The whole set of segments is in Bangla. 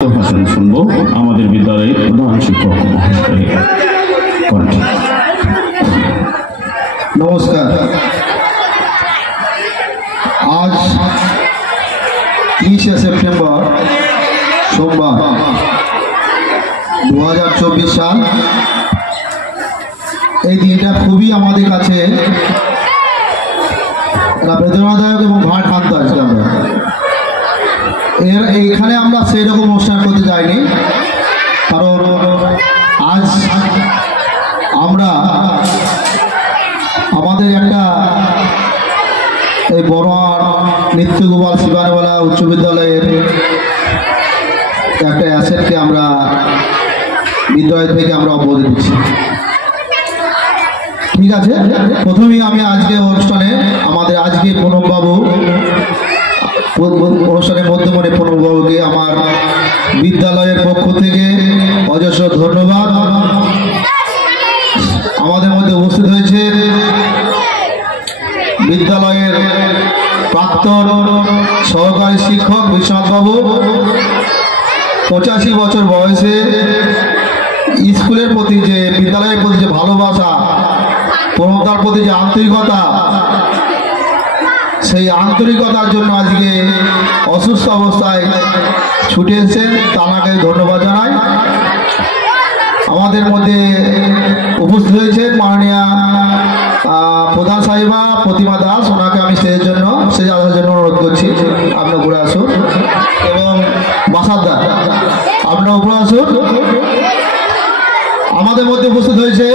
ভাষণ শুনবো আমাদের বিদ্যালয়ের প্রধান শিক্ষক। নমস্কার। আজ 30শে সেপ্টেম্বর সোমবার 2024 সাল। এই দিনটা খুবই আমাদের কাছে বেদনাদায়ক এবং ভারাক্রান্ত। আজকে আমরা এইখানে আমরা সেই রকম অনুষ্ঠান করতে যাইনি, কারণ আজ আমরা আমাদের একটা এই বড়োয়ার নিত্যগোপাল শিবানওয়ালা উচ্চ বিদ্যালয়ের একটা অ্যাসেটকে আমরা বিদ্যালয় থেকে আমরা অবধি দিচ্ছি। ঠিক আছে, প্রথমেই আমি আজকে অনুষ্ঠানে আমাদের আজকে প্রণববাবু অনুষ্ঠানের মধ্যমণি প্রণববাবুকে আমার বিদ্যালয়ের পক্ষ থেকে অজস্র ধন্যবাদ। আমাদের মধ্যে উপস্থিত হয়েছে বিদ্যালয়ের প্রাক্তন সহকারী শিক্ষক বিশ্বনাথবাবু। 85 বছর বয়সে স্কুলের প্রতি যে বিদ্যালয়ের প্রতি যে ভালোবাসা, প্রণবদার প্রতি যে আন্তরিকতা, সেই আন্তরিকতার জন্য আজকে অসুস্থ অবস্থায় ছুটে এসেছেন, তাকে ধন্যবাদ জানাই। আমাদের মধ্যে উপস্থিত হয়েছেন মাননীয়া প্রধান সাহেবা প্রতিমা দাস, ওনাকে আমি স্টেজের জন্য আসার জন্য অনুরোধ করছি। আপনার ঘুরে আসুন। এবং বাসাদা, আপনার উপরে আসুন। আমাদের মধ্যে উপস্থিত হয়েছে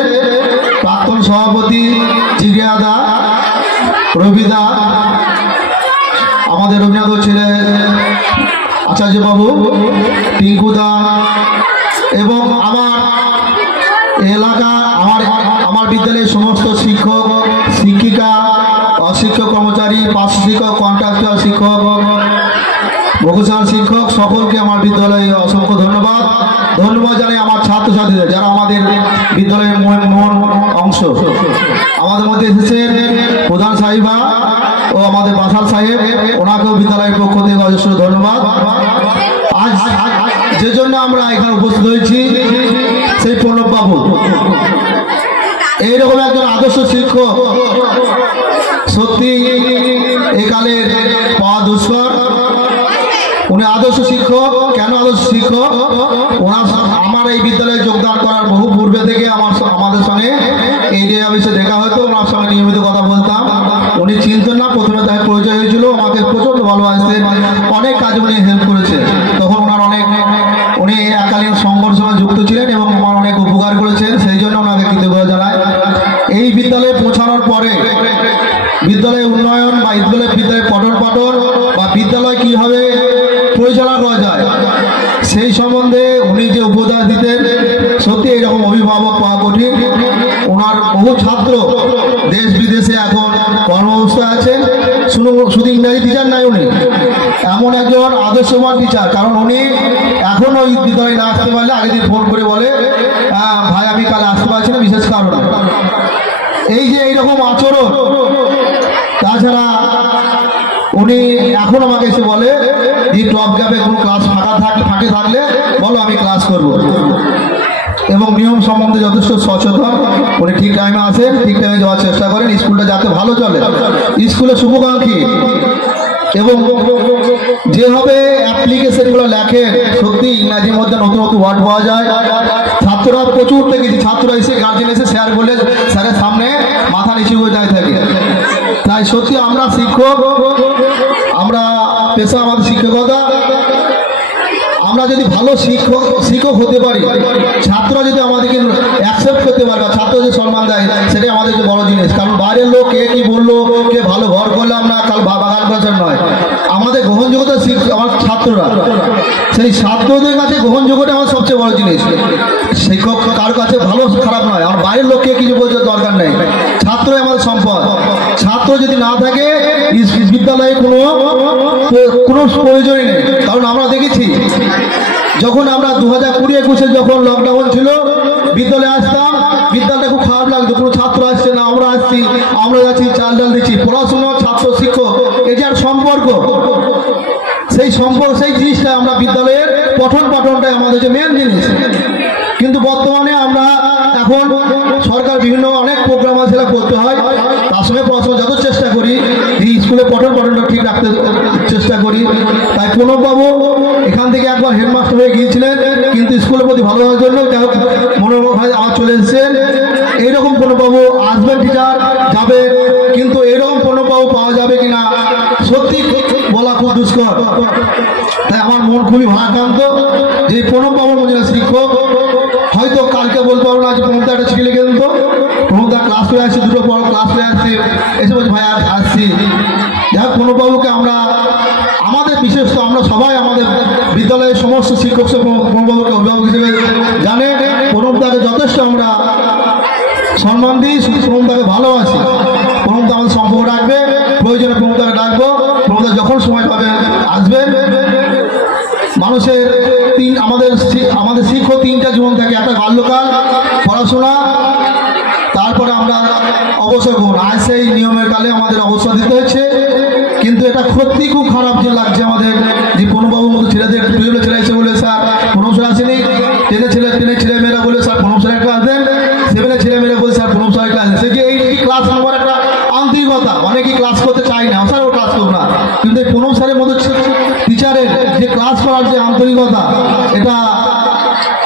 প্রাক্তন সভাপতি জিজ্ঞাদা, রবিদা, আমাদের রবীন্দ্রনাথ ছেলে আচার্যবাবু, টিঙ্কুদা, এবং আমার এলাকা আমার বিদ্যালয়ের সমস্ত শিক্ষক শিক্ষিকা, অশিক্ষক কর্মচারী, পার্শ্ব শিক্ষক, কন্ট্রাক্টর শিক্ষক, ভোকেশনাল শিক্ষক, সকলকে আমার বিদ্যালয়ে অসংখ্য ধন্যবাদ। ধন্যবাদ জানাই আমার ছাত্রছাত্রীদের, যারা আমাদের বিদ্যালয়ের মূল অংশ। আমাদের মধ্যে এসেছেন প্রধান সাহেবা ও আমাদের বাসাল সাহেব, ওনাকেও বিদ্যালয়ের পক্ষ থেকে অজস্র ধন্যবাদ। আজ যে জন্য আমরা এখানে উপস্থিত হয়েছি, সেই প্রণববাবু এইরকম একজন আদর্শ শিক্ষক সত্যি একালের পাওয়া দুষ্কর। উনি আদর্শ শিক্ষক। কেন আদর্শ শিক্ষক? ওনার আমার এই বিদ্যালয়ে যোগদান করার বহু পূর্বে থেকে আমাদের সঙ্গে এই যে অফিসে দেখা হতো, ওনার সঙ্গে নিয়মিত কথা বলতাম। উনি চিনতেন না, প্রথমে তাই পরিচয় হয়েছিল। আমাকে প্রচণ্ড ভালোবাসতেন, অনেক কাজে উনি হেল্প করেছে। তখন উনি এককালীন সংঘর্ষের সঙ্গে যুক্ত ছিলেন এবং আমার অনেক উপকার করেছেন, সেই জন্য ওনাকে কৃতজ্ঞতা জানাই। এই বিদ্যালয়ে পৌঁছানোর পরে বিদ্যালয়ের উন্নয়ন বা বিদ্যালয়ের পঠন পাঠন বা বিদ্যালয় কীভাবে পরিচালনা করা যায়, সেই সম্বন্ধে উনি যে উপদেশ দিতেন, সত্যি এইরকম অভিভাবক পাওয়া কঠিন। ওনার বহু ছাত্র দেশ বিদেশে এখন কর্মব্যবস্থায় আছেন। শুধু ইংরাজি টিচার নাই, উনি এমন একজন আদর্শবান টিচার। কারণ উনি এখনও ওই বিদ্যালয়ে না আসতে পারলে আগের দিন ফোন করে বলে, ভাই আমি কাল আসতে পারছি না বিশেষ কারণে। এই যে এইরকম আচরণ। তাছাড়া উনি এখন আমাকে এসে বলে যে টপ গ্যাপে কোনো ক্লাস ফাঁকে থাকলে বলো, আমি ক্লাস করব। এবং নিয়ম সম্বন্ধে যথেষ্ট সচেতন। উনি ঠিক টাইমে আসেন, ঠিক টাইমে যাওয়ার চেষ্টা করেন, স্কুলটা যাতে ভালো চলে। স্কুলে শুভাকাঙ্ক্ষী এবং যেভাবে অ্যাপ্লিকেশনগুলো লেখেন, সত্যি ইংরাজির মধ্যে নতুন নতুন ওয়ার্ড পাওয়া যায়। ছাত্ররা প্রচুর দেখেছি, ছাত্ররা এসে গার্জেন এসে স্যার বলে স্যারের সামনে মাথা নিচু হয়ে যায় থাকে। তাই সত্যি আমরা শিক্ষক, আমরা পেশা আমাদের শিক্ষকতা। আমরা যদি ভালো শিক্ষক হতে পারি, ছাত্ররা যদি আমাদেরকে অ্যাকসেপ্ট করতে পারে বা ছাত্র যে সম্মান দেয়, সেটাই আমাদের বড় জিনিস। কারণ বাইরের লোক কে কি বললো, কে ভালো ঘর করলাম না, কাল বাগান করেছেন নয়। আমাদের গ্রহণযোগ্যতা আমার ছাত্ররা, সেই ছাত্রদের কাছে গ্রহণযোগ্যতা আমার সবচেয়ে বড় জিনিস। শিক্ষক কারোর কাছে ভালো খারাপ নয়, আমার বাইরের লোককে কিছু বলতে দরকার নেই। ছাত্রই আমাদের সম্পদ। ছাত্র যদি না থাকে বিদ্যালয়ে কোনো প্রয়োজনই নেই। কারণ আমরা দেখেছি, যখন আমরা 2020-21 যখন লকডাউন ছিল, বিদ্যালয়ে আসতাম, বিদ্যালয়টা খুব খারাপ লাগতো। কোনো ছাত্র আসছে না, আমরা আসছি, আমরা যাচ্ছি, চাল ডাল দিচ্ছি। পড়াশুনো, ছাত্র শিক্ষক, এই যে আর সম্পর্ক, সেই জিনিসটা আমরা বিদ্যালয়ের পঠন পাঠনটাই আমাদের যে মেন জিনিস। কিন্তু বর্তমানে আমরা এখন সরকার বিভিন্ন অনেক প্রোগ্রাম আছে সেটা করতে হয়, তার সঙ্গে পড়াশোনা যত চেষ্টা করি এই স্কুলে পঠন পাঠনটা ঠিক রাখতে চেষ্টা করি। তাই প্রণববাবু এখান থেকে একবার হেডমাস্টার হয়ে গিয়েছিলেন, কিন্তু স্কুলের প্রতি ভালোবাসার জন্য মনোরম ভাই আবার চলে এসেছেন। এইরকম প্রণববাবু আসবেন, টিচার যাবে, কিন্তু এরকম প্রণববাবু পাওয়া যাবে কিনা সত্যি বলা খুব দুষ্কর। তাই আমার মন খুবই ভারাক্রান্ত যে প্রণববাবুর মধ্যে শিক্ষক হয়তো কালকে বলতে পারবো না যে প্রণবদা একটা চিঠি লিখে দেন, তো প্রণবদা ক্লাস করে আসছি, দুটো বড় ক্লাস করে আসছি, এসে বলছি ভাই আসছি। যাই হোক প্রণববাবুকে আমরা আমাদের বিশেষ তো আমরা সবাই আমাদের বিদ্যালয়ের সমস্ত শিক্ষক প্রণববাবুকে অভিভাবক হিসেবে জানে। প্রণবদাকে যথেষ্ট আমরা সম্মান দিই, প্রণবদাকে ভালোবাসি। প্রণবদা আমাদের সম্পর্ক রাখবে, প্রয়োজনে প্রণবদাকে ডাকবো, প্রণবদা যখন সময় পাবে আসবেন। মানুষের আমাদের শিক্ষক তিনটা জীবন থাকে, একটা বাল্যকাল, পড়াশোনা, তারপরে আমরা অবসর গ্রহণ। আজ সেই নিয়মের কালে আমাদের অবসর দিতে হচ্ছে, কিন্তু এটা সত্যি খুব খারাপ যে লাগছে আমাদের যে প্রণববাবুর মতো ছেলেদের টুয়েলভে ছেলে এসে বলে স্যার প্রণব স্যার আসেনি, টেনের ছেলেমেয়েরা বলে স্যার প্রণব স্যার ক্লাস দেন, সেভেনের ছেলেমেয়েরা বলে স্যার প্রণব স্যার ক্লাস দেন। সে যে এই ক্লাস নেওয়ার একটা আন্তরিকতা, অনেকেই ক্লাস করতে চায় না, স্যার ও ক্লাস করবো না, কিন্তু এই প্রণব স্যারের মতো টিচারের যে ক্লাস করার যে আন্তরিকতা, এটা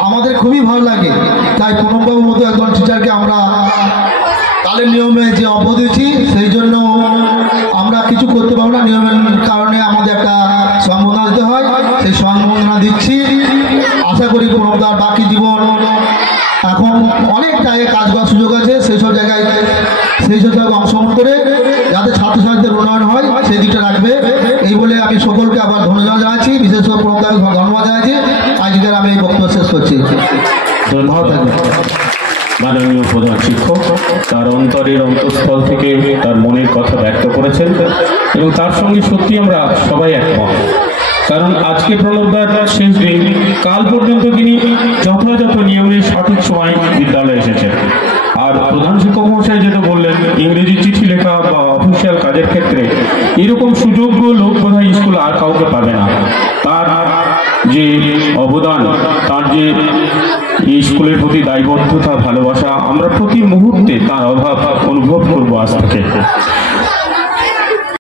আমাদের খুবই ভালো লাগে। তাই প্রণববাবুর মতো একজন টিচারকে আমরা কালের নিয়মে যে অব্যাহতি দিচ্ছি, সেই জন্য আমরা কিছু করতে পারবো না, নিয়মের কারণে আমাদের একটা সম্বোধনা দিতে হয়, সেই সম্বোধনা দিচ্ছি। আশা করি প্রণবদার বাকি জীবন এখন অনেক জায়গায় কাজ করার সুযোগ আছে, সেই সব জায়গায় অংশগ্রহণ করে যাতে ছাত্রছাত্রীদের উন্নয়ন হয় সেই দিকটা রাখবে। এই বলে আমি সকলকে আবার ধন্যবাদ জানাচ্ছি, বিশেষ করে প্রণবদাকে ধন্যবাদ জানাচ্ছি। আজকের আমি এই বক্তব্য শেষ করছি। ধন্যবাদ মাননীয় প্রধান শিক্ষক, তার অন্তরের অন্তঃস্থল থেকে তার মনের কথা ব্যক্ত করেছেন এবং তার সঙ্গে সত্যি আমরা সবাই একমত। কারণ আজকে প্রণবদার শেষ দিন, কাল পর্যন্ত তিনি যথাযথ নিয়মে সঠিক সময় বিদ্যালয়ে এসেছেন। আর প্রধান শিক্ষক মহাশয় যেটা বললেন, ইংরেজি চিঠি লেখা বা অফিসিয়াল কাজের ক্ষেত্রে এরকম সুযোগ্য লোক বোধহয় স্কুল আর কাউকে পাবে না। তার যে অবদান, তার যে এই স্কুলের প্রতি দায়বদ্ধতা, ভালোবাসা, আমরা প্রতি মুহূর্তে তার অভাব অনুভব করবো আজ থেকে।